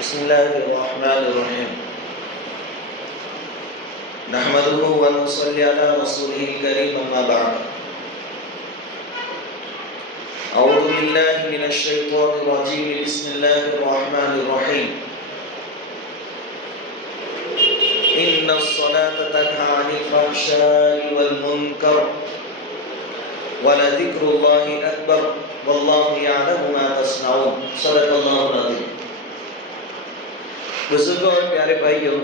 بسم الله الرحمن الرحيم نحمده ونصلي على رسوله الكريم أما بعد أعوذ بالله من الشيطان الرجيم بسم الله الرحمن الرحيم إن الصلاة تنهى عن الفحشاء والمنكر ولذكر الله أكبر والله يعلم ما تصنعون صدق الله العظيم. بزرگوں اور پیارے بھائیوں،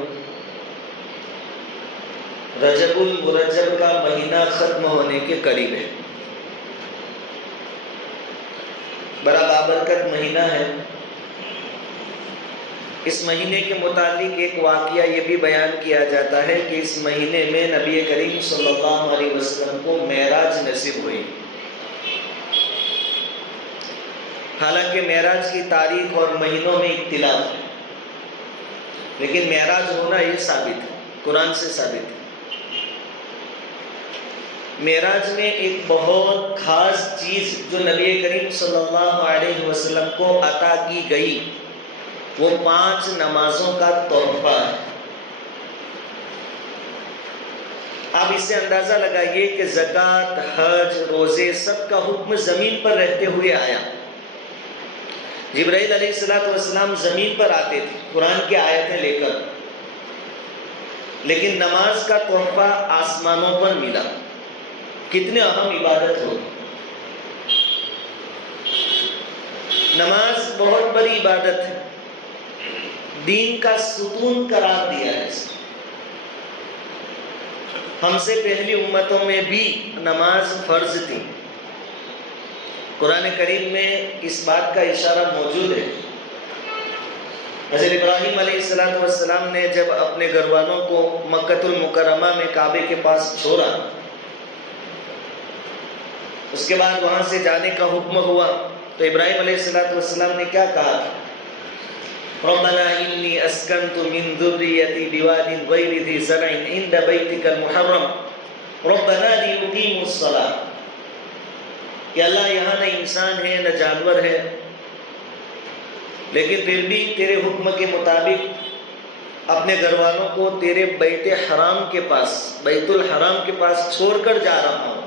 رجب المرجب کا مہینہ ختم ہونے کے قریب ہے. بڑا بابرکت مہینہ ہے. اس مہینے کے متعلق ایک واقعہ یہ بھی بیان کیا جاتا ہے کہ اس مہینے میں نبی کریم صلی اللہ علیہ وسلم کو معراج نصیب ہوئی. حالانکہ معراج کی تاریخ اور مہینوں میں اختلاف ہے، لیکن معراج ہونا یہ ثابت ہے، قرآن سے ثابت ہے. معراج میں ایک بہت خاص چیز جو نبی کریم صلی اللہ علیہ وسلم کو عطا کی گئی وہ 5 نمازوں کا تحفہ ہے. آپ اس سے اندازہ لگائیے کہ زکوٰۃ، حج، روزے سب کا حکم زمین پر رہتے ہوئے آیا. جبرائیل علیہ السلام زمین پر آتے تھے قرآن کی آیتیں لے کر، لیکن نماز کا تحفہ آسمانوں پر ملا. کتنے اہم عبادت ہو. نماز بہت بڑی عبادت ہے، دین کا ستون قرار دیا ہے. ہم سے پہلی امتوں میں بھی نماز فرض تھی. قرآن کریم میں اس بات کا اشارہ موجود ہے. حضرت ابراہیم علیہ السلام نے جب اپنے گھر والوں کو مکۃ المکرمہ میں کعبے کے پاس چھوڑا، اس کے بعد وہاں سے جانے کا حکم ہوا تو ابراہیم علیہ السلام نے کیا کہا؟ ربنا انی اسکنت من ذریتی بواد غیر ذی زرع عند بیتک المحرم ربنا لیقیموا الصلاۃ. کہ اللہ یہاں نہ انسان ہے نہ جانور ہے، لیکن پھر بھی تیرے حکم کے مطابق اپنے گھر والوں کو تیرے بیت حرام کے پاس، بیت الحرام کے پاس چھوڑ کر جا رہا ہوں.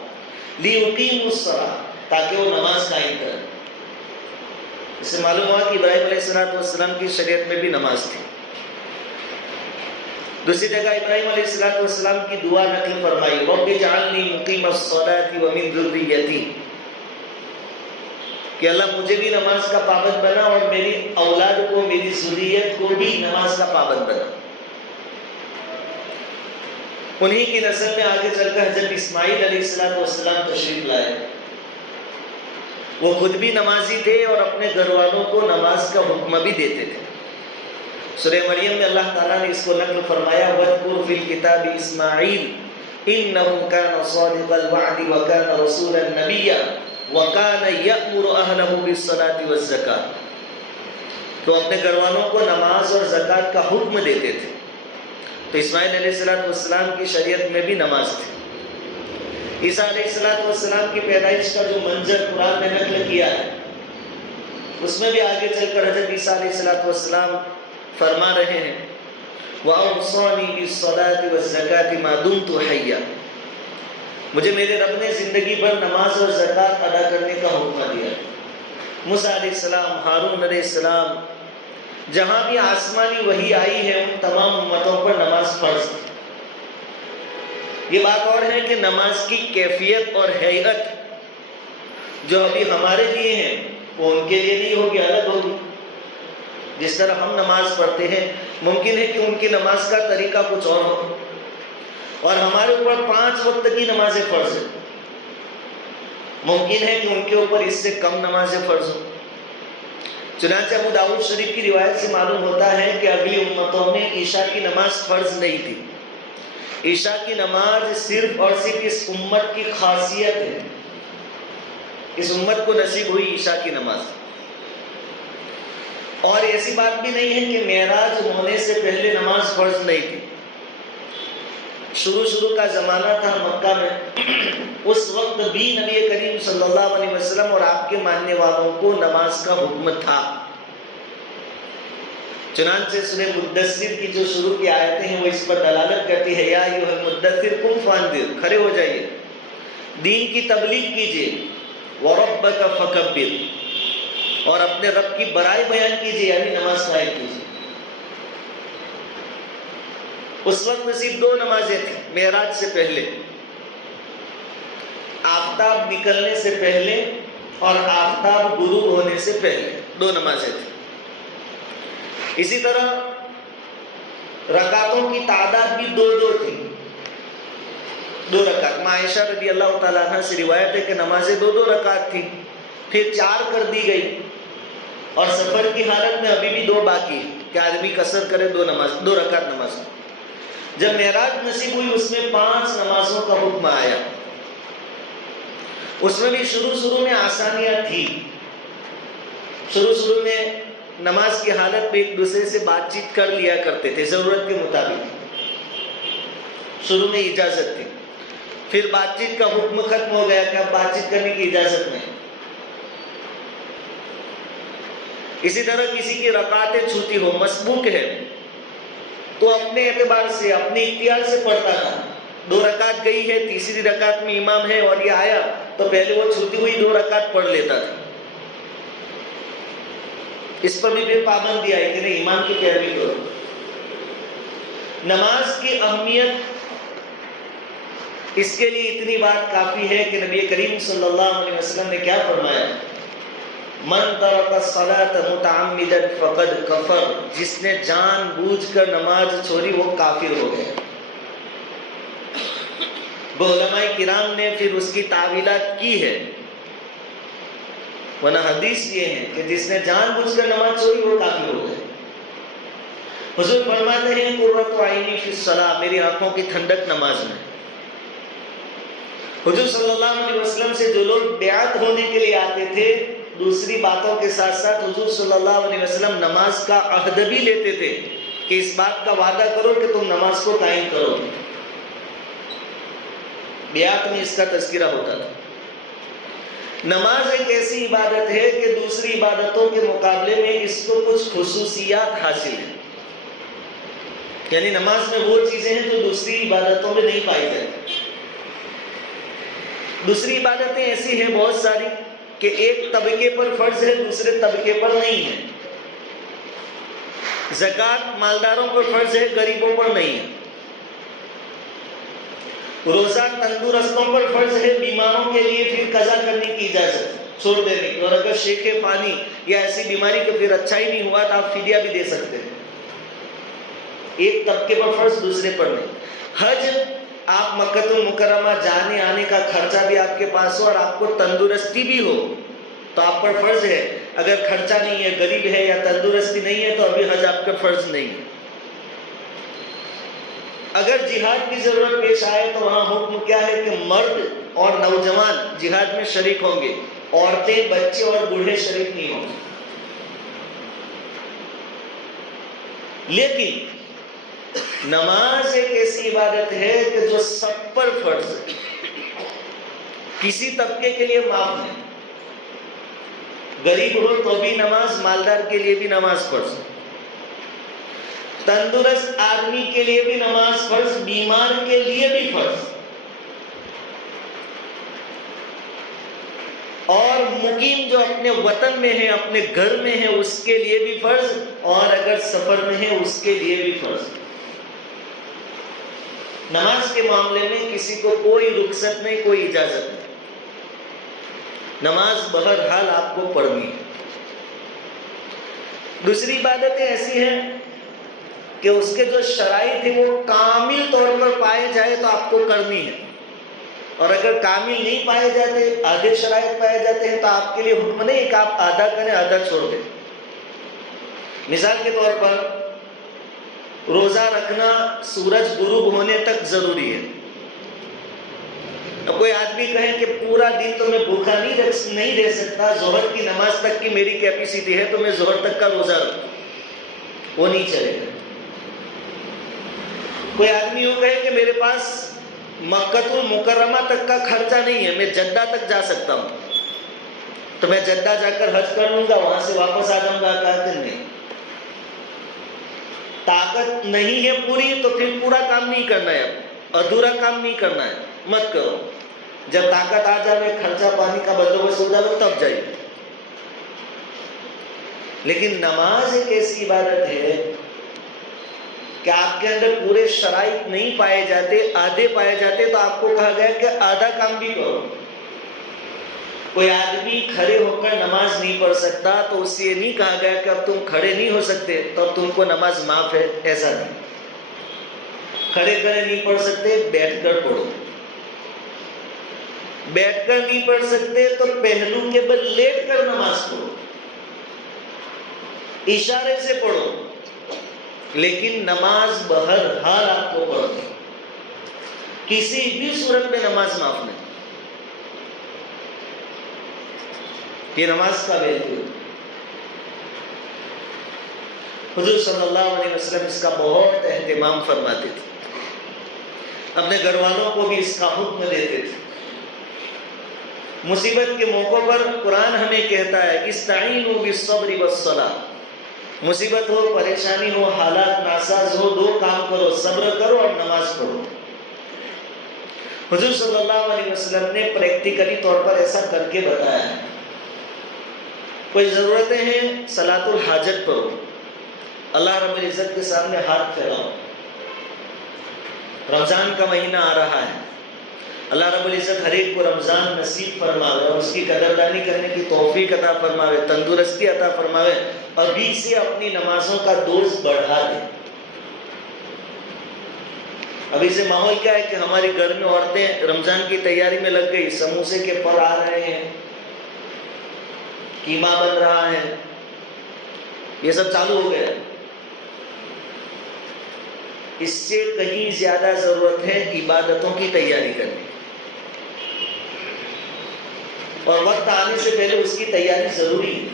لیقیموا الصلاۃ، تاکہ وہ نماز قائم کریں. اس سے معلوم ہوا کہ ابراہیم علیہ السلام کی شریعت میں بھی نماز تھی. دوسری جگہ ابراہیم علیہ السلام کی دعا نقل فرمائی، رب اجعلنی مقیم الصلاۃ ومن ذریتی، کہ اللہ مجھے بھی نماز کا پابند بنا اور میری اولاد کو، میری ذریت کو بھی نماز کا پابند بنا. انہی کی نسل میں آگے چل کر حضرت اسماعیل علیہ السلام تشریف لائے. وہ خود بھی نمازی تھے اور اپنے گھر والوں کو نماز کا حکم بھی دیتے تھے. سورہ مریم میں اللہ تعالیٰ نے اس کو نقل فرمایا، وَاذْكُرْ فِي الْكِتَابِ إِسْمَاعِيلَ إِنَّهُ كَانَ صَادِقَ الْوَعْدِ وَكَانَ رَسُولًا نَبِيًّا وَكَانَ يَأْمُرُ أَهْلَهُ بِالصَّلَاةِ وَالزَّكَاةِ. تو اپنے گھر والوں کو نماز اور زکوٰۃ کا حکم دیتے تھے. تو اسماعیل علیہ السلام کی شریعت میں بھی نماز تھی. عیسیٰ علیہ السلام کی پیدائش کا جو منظر قرآن نے نقل کیا ہے، اس میں بھی آگے چل کر حضرت عیسیٰ علیہ السلام فرما رہے ہیں، وَأَوْصَانِي بِالصَّلَاةِ وَالزَّكَاةِ مَا دُمْتُ حَيًّا. مجھے میرے رب نے زندگی بھر نماز اور زکوٰۃ ادا کرنے کا حکم دیا. موسیٰ علیہ السلام، ہارون علیہ السلام، جہاں بھی آسمانی وحی آئی ہے ان تمام امتوں پر نماز فرض تھی. یہ بات اور ہے کہ نماز کی کیفیت اور ہیئت جو ابھی ہمارے لیے ہیں وہ ان کے لیے نہیں ہوگی، الگ ہوگی. جس طرح ہم نماز پڑھتے ہیں ممکن ہے کہ ان کی نماز کا طریقہ کچھ اور ہو، اور ہمارے اوپر 5 وقت کی نمازیں فرض ہیں. ممکن ہے کہ ان کے اوپر اس سے کم نمازیں فرض ہو. چنانچہ ابو داؤد شریف کی روایت سے معلوم ہوتا ہے کہ اگلی امتوں میں عشاء کی نماز فرض نہیں تھی. عشاء کی نماز صرف اور صرف اس امت کی خاصیت ہے. اس امت کو نصیب ہوئی عشاء کی نماز. اور ایسی بات بھی نہیں ہے کہ معراج ہونے سے پہلے نماز فرض نہیں تھی. شروع کا زمانہ تھا مکہ میں، اس وقت بھی نبی کریم صلی اللہ علیہ وسلم اور آپ کے ماننے والوں کو نماز کا حکم تھا. چنانچہ سورہ مدثر کی جو شروع کی آیتیں ہیں وہ اس پر دلالت کرتی ہے، یا ایھا المدثر قم فانذر، کھڑے ہو جائیے، دین کی تبلیغ کیجیے، وربک فکبر، اور اپنے رب کی بڑائی بیان کیجیے، یعنی نماز قائم کیجیے۔ اس وقت میں صرف 2 نمازیں تھیں معراج سے پہلے، آفتاب نکلنے سے پہلے اور آفتاب غروب ہونے سے پہلے 2 نمازیں تھیں۔ اسی طرح رکعتوں کی تعداد بھی 2 تھی، 2 رکعت۔ عائشہ رضی اللہ تعالیٰ عنہ سے روایت ہے کہ نمازیں 2 رکعت تھی، پھر 4 کر دی گئی، اور سفر کی حالت میں ابھی بھی 2 باقی ہے کہ آدمی قصر کرے 2 رکعت نماز۔ جب معراج نصیب ہوئی اس میں 5 نمازوں کا حکم آیا۔ اس میں بھی شروع میں آسانیاں تھی، شروع میں نماز کی حالت میں ایک دوسرے سے بات چیت کر لیا کرتے تھے ضرورت کے مطابق، شروع میں اجازت تھی، پھر بات چیت کا حکم ختم ہو گیا کہ اب بات چیت کرنے کی اجازت نہیں۔ اسی طرح کسی کی رکعتیں چھوٹی ہو، مسبوق ہے، تو اپنے اعتبار سے اپنے اختیار سے پڑھتا تھا، 2 رکعت گئی ہے، تیسری رکعت میں امام ہے اور یہ آیا تو پہلے وہ چھوٹی ہوئی 2 رکعت پڑھ لیتا تھا۔ اس پر بھی پھر پابندی آئی کہ نہیں، امام کی پیروی کرو۔ نماز کی اہمیت، اس کے لیے اتنی بات کافی ہے کہ نبی کریم صلی اللہ علیہ وسلم نے کیا فرمایا، من ترک الصلاۃ متعمدا فقد کفر، جس نے جان بوجھ کر نماز چھوڑی وہ کافر ہو گیا۔ علماء کرام نے پھر اس کی تعویلات کی ہے، ورنہ حدیث یہ ہے کہ جس نے جان بوجھ کر نماز چھوڑی وہ کافر ہو گیا۔ حضور فرماتے ہیں قرۃ عینی فی الصلاۃ، میری آنکھوں کی ٹھنڈک نماز میں۔ حضور صلی اللہ علیہ وسلم سے جو لوگ بیعت ہونے کے لیے آتے تھے، دوسری باتوں کے ساتھ ساتھ حضور صلی اللہ علیہ وسلم نماز کا عہد بھی لیتے تھے کہ اس بات کا وعدہ کرو کہ تم نماز کو قائم کرو گے۔ بیعت میں اس کا تذکرہ ہوتا تھا۔ نماز ایک ایسی عبادت ہے کہ دوسری عبادتوں کے مقابلے میں اس کو کچھ خصوصیات حاصل ہیں، یعنی نماز میں وہ چیزیں ہیں جو دوسری عبادتوں میں نہیں پائی جاتی۔ دوسری عبادتیں ایسی ہیں بہت ساری کہ ایک طبقے پر فرض ہے، دوسرے طبقے پر نہیں ہے۔ زکوٰۃ مالداروں پر فرض ہے، غریبوں پر نہیں ہے۔ روزہ تندرستوں پر فرض ہے، بیماروں کے لیے پھر قضا کرنے کی اجازت، چھوڑ دینے کی، اور اگر شیخ فانی یا ایسی بیماری کہ پھر اچھا ہی نہیں ہوا تو آپ فدیہ بھی دے سکتے ہیں۔ ایک طبقے پر فرض، دوسرے پر نہیں۔ حج، آپ مکہ المکرمہ جانے آنے کا خرچہ بھی آپ کے پاس ہو اور آپ کو تندرستی بھی ہو تو آپ پر فرض ہے۔ اگر خرچہ نہیں ہے، غریب ہے یا تندرستی نہیں ہے تو ابھی حج آپ کا فرض نہیں ہے۔ اگر جہاد کی ضرورت پیش آئے تو وہاں حکم کیا ہے کہ مرد اور نوجوان جہاد میں شریک ہوں گے، عورتیں، بچے اور بوڑھے شریک نہیں ہوں گے۔ لیکن نماز ایک ایسی عبادت ہے کہ جو سب پر فرض ہے، کسی طبقے کے لیے معاف نہیں۔ غریب ہو تو بھی نماز، مالدار کے لیے بھی نماز فرض، تندرست آدمی کے لیے بھی نماز فرض، بیمار کے لیے بھی فرض، اور مقیم جو اپنے وطن میں ہے، اپنے گھر میں ہے، اس کے لیے بھی فرض، اور اگر سفر میں ہے اس کے لیے بھی فرض۔ نماز کے معاملے میں کسی کو کوئی رخصت نہیں، کوئی اجازت نہیں، نماز بہرحال آپ کو پڑھنی ہے۔ دوسری عبادتیں ایسی ہیں کہ اس کے جو شرائط ہیں وہ کامل طور پر پائے جائے تو آپ کو کرنی ہے، اور اگر کامل نہیں پائے جاتے، آدھے شرائط پائے جاتے ہیں تو آپ کے لیے حکم نہیں کہ آپ آدھا کریں آدھا چھوڑ دیں۔ مثال کے طور پر روزہ رکھنا سورج غروب ہونے تک ضروری ہے۔ اب کوئی آدمی کہے کہ پورا دن تو میں بھوکا نہیں رہ سکتا، ظہر کی نماز تک کی میری کیپیسٹی ہے تو میں ظہر تک کا روزہ رکھوں، وہ نہیں چلے گا۔ کوئی آدمی یوں کہے کہ میرے پاس مکہ المکرمہ تک کا خرچہ نہیں ہے، میں جدہ تک جا سکتا ہوں تو میں جدہ جا کر حج کر لوں گا، وہاں سے واپس آ جاؤں گا، کہا کہ نہیں، طاقت نہیں ہے پوری تو پھر پورا کام نہیں کرنا ہے، ادھورا کام نہیں کرنا ہے، مت کرو. جب طاقت آ جائے، خرچہ پانی کا بندوبست ہو جائے تب جائیے. لیکن نماز ایک ایسی عبادت ہے کہ آپ کے اندر پورے شرائط نہیں پائے جاتے، آدھے پائے جاتے، تو آپ کو کہا گیا کہ آدھا کام بھی کرو. کوئی آدمی کھڑے ہو کر نماز نہیں پڑھ سکتا تو اس سے یہ نہیں کہا گیا کہ اب تم کھڑے نہیں ہو سکتے تو اب تم کو نماز معاف ہے، ایسا نہیں. کھڑے نہیں پڑھ سکتے، بیٹھ کر پڑھو. بیٹھ کر نہیں پڑھ سکتے تو پہلو کے بل لیٹ کر نماز پڑھو، اشارے سے پڑھو، لیکن نماز بہرحال آپ کو پڑھو. کسی بھی صورت میں نماز معاف نہیں. یہ نماز کا ویلیو. حضور صلی اللہ علیہ وسلم اس کا بہت اہتمام فرماتے تھے، اپنے گھر والوں کو بھی اس کا حکم دیتے تھے. مصیبت کے موقع پر قرآن ہمیں کہتا ہے استعینوا بالصبر والصلاۃ. مصیبت ہو، پریشانی ہو، حالات ناساز ہو، دو کام کرو، صبر کرو اور نماز پڑھو. حضور صلی اللہ علیہ وسلم نے پریکٹیکلی طور پر ایسا کر کے بتایا ہے. کوئی ضرورتیں ہیں، صلاۃ الحاجت پڑھو، اللہ رب العزت کے سامنے ہاتھ پھیلاؤ. رمضان کا مہینہ آ رہا ہے، اللہ رب العزت ہر ایک کو رمضان نصیب فرماوے اور اس کی قدردانی کرنے کی توفیق عطا فرماوے، تندرستی عطا فرماوے. ابھی سے اپنی نمازوں کا دوز بڑھا دیں. ابھی سے ماحول کیا ہے کہ ہمارے گھر میں عورتیں رمضان کی تیاری میں لگ گئی، سموسے کے پر آ رہے ہیں، قیمہ بن رہا ہے، یہ سب چالو ہو گیا. اس سے کہیں زیادہ ضرورت ہے عبادتوں کی تیاری کرنے، اور وقت آنے سے پہلے اس کی تیاری ضروری ہے.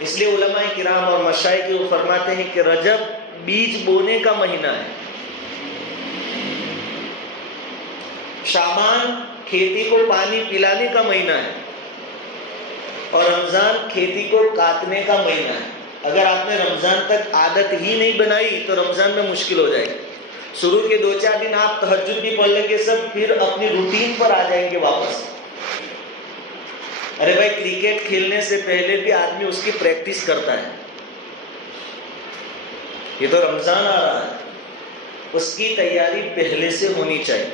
اس لیے علماء کرام اور مشائخ وہ فرماتے ہیں کہ رجب بیج بونے کا مہینہ ہے، شعبان کھیتی کو پانی پلانے کا مہینہ ہے، اور رمضان کھیتی کو کاٹنے کا مہینہ ہے. اگر آپ نے رمضان تک عادت ہی نہیں بنائی تو رمضان میں مشکل ہو جائے گی. شروع کے 2-4 دن آپ تہجد بھی پڑھ لیں گے سب، پھر اپنی روٹین پر آ جائیں گے واپس. ارے بھائی، کرکٹ کھیلنے سے پہلے بھی آدمی اس کی پریکٹس کرتا ہے. یہ تو رمضان آ رہا ہے، اس کی تیاری پہلے سے ہونی چاہیے.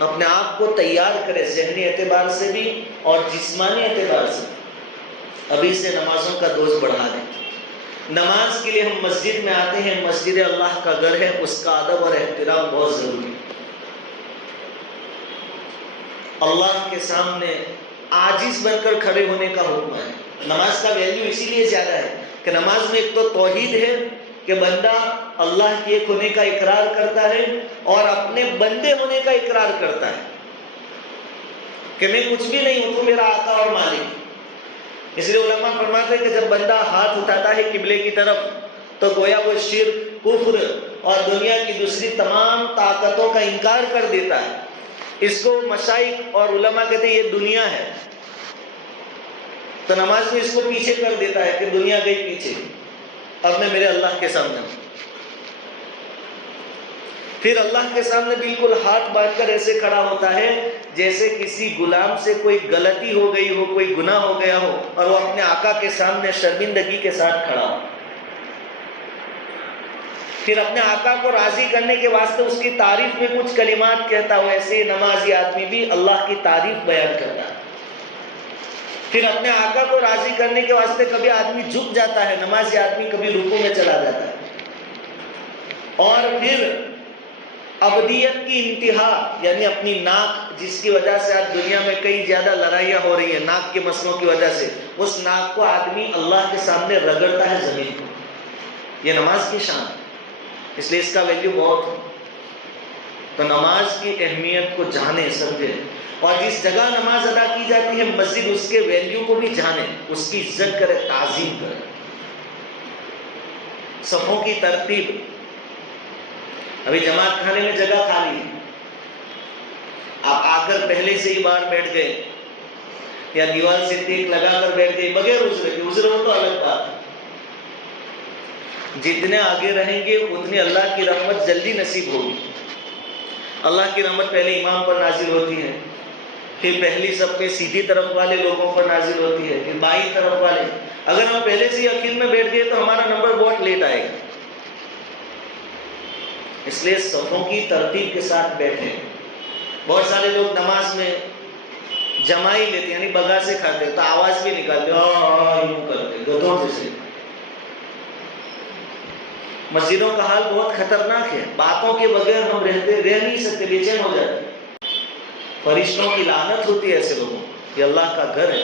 اپنے آپ کو تیار کرے، ذہنی اعتبار سے بھی اور جسمانی اعتبار سے. ابھی سے نمازوں کا دوز بڑھا دیں. نماز کے لیے ہم مسجد میں آتے ہیں، مسجد اللہ کا گھر ہے، اس کا ادب اور احترام بہت ضروری ہے. اللہ کے سامنے عاجز بن کر کھڑے ہونے کا حکم ہے. نماز کا ویلیو اسی لیے زیادہ ہے کہ نماز میں ایک تو توحید ہے کہ بندہ اللہ کے ایک ہونے کا اقرار کرتا ہے اور اپنے بندے ہونے کا اقرار کرتا ہے کہ میں کچھ بھی نہیں ہوں، تو میرا آقا اور مالک. اس لیے علماء فرماتے ہیں کہ جب بندہ ہاتھ اٹھاتا ہے قبلے کی طرف تو گویا وہ شرک، کفر اور دنیا کی دوسری تمام طاقتوں کا انکار کر دیتا ہے. اس کو مشائخ اور علماء کہتے ہیں یہ دنیا ہے. تو نماز میں اس کو پیچھے کر دیتا ہے کہ دنیا گئی پیچھے، اب میں میرے اللہ کے سامنے ہوں. پھر اللہ کے سامنے بالکل ہاتھ باندھ کر ایسے کھڑا ہوتا ہے جیسے کسی غلام سے کوئی غلطی ہو گئی ہو، کوئی گناہ ہو گیا ہو، اور وہ اپنے آقا کے سامنے شرمندگی کے ساتھ کھڑا ہو. پھر اپنے آقا کو راضی کرنے کے واسطے اس کی تعریف میں کچھ کلمات کہتا ہو. ایسے نمازی آدمی بھی اللہ کی تعریف بیان کرتا ہے. پھر اپنے آقا کو راضی کرنے کے واسطے کبھی آدمی جھک جاتا ہے، نمازی آدمی کبھی رکوع میں چلا جاتا ہے. اور پھر ابدیت کی انتہا، یعنی اپنی ناک، جس کی وجہ سے آج دنیا میں کئی زیادہ لڑائیاں ہو رہی ہیں ناک کے مسئلوں کی وجہ سے، اس ناک کو آدمی اللہ کے سامنے رگڑتا ہے زمین کو. یہ نماز کی شان ہے، اس لیے اس کا ویلیو بہت ہے. تو نماز کی اہمیت کو جانے سمجھے، اور جس جگہ نماز ادا کی جاتی ہے مسجد، اس کے ویلیو کو بھی جانے، اس کی عزت کرے، تعظیم کرے. صفوں کی ترتیب، ابھی جماعت کھانے میں جگہ خالی ہے، آپ آ کر پہلے سے ہی باہر بیٹھ گئے یا دیوار سے ٹیک لگا کر بیٹھ گئے بغیر عذر کے، عذر ہو تو الگ بات ہے. جتنے آگے رہیں گے اتنی اللہ کی رحمت جلدی نصیب ہوگی. اللہ کی رحمت پہلے امام پر نازل ہوتی ہے، پھر پہلی صف پہ سیدھی طرف والے لوگوں پر نازل ہوتی ہے، پھر بائیں طرف والے. اگر ہم پہلے سے ہی اخیر میں بیٹھ گئے تو ہمارا نمبر بہت لیٹ آئے گا. اس لیے صفوں کی ترتیب کے ساتھ بیٹھیں. بہت سارے لوگ نماز میں جمائی لیتے یعنی بگا سے کھاتے تو آواز بھی نکالتے یوں کرتے گدھوں جیسے. مسجدوں کا حال بہت خطرناک ہے. باتوں کے بغیر ہم رہ نہیں سکتے، بے چین ہو جاتے. فرشتوں کی لعنت ہوتی ہے ایسے لوگوں. یہ اللہ کا گھر ہے.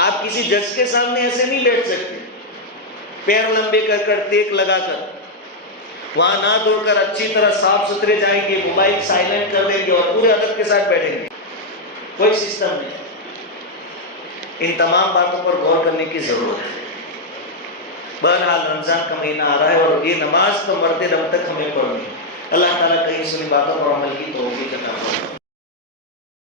آپ کسی جج کے سامنے ایسے نہیں بیٹھ سکتے پیر لمبے کر کر ٹیک لگا کر. وہاں نہ دھو کر اچھی طرح صاف ستھرے جائیں گے، موبائل سائلنٹ کر دیں گے اور پورے ادب کے ساتھ بیٹھیں گے. کوئی سسٹم نہیں. ان تمام باتوں پر غور کرنے کی ضرورت ہے. بہرحال رمضان کا مہینہ آ رہا ہے اور یہ نماز تو مرتے دم تک ہمیں پڑھنی ہے. اللہ تعالیٰ کہیں سنی باتوں پر عمل کی توفیق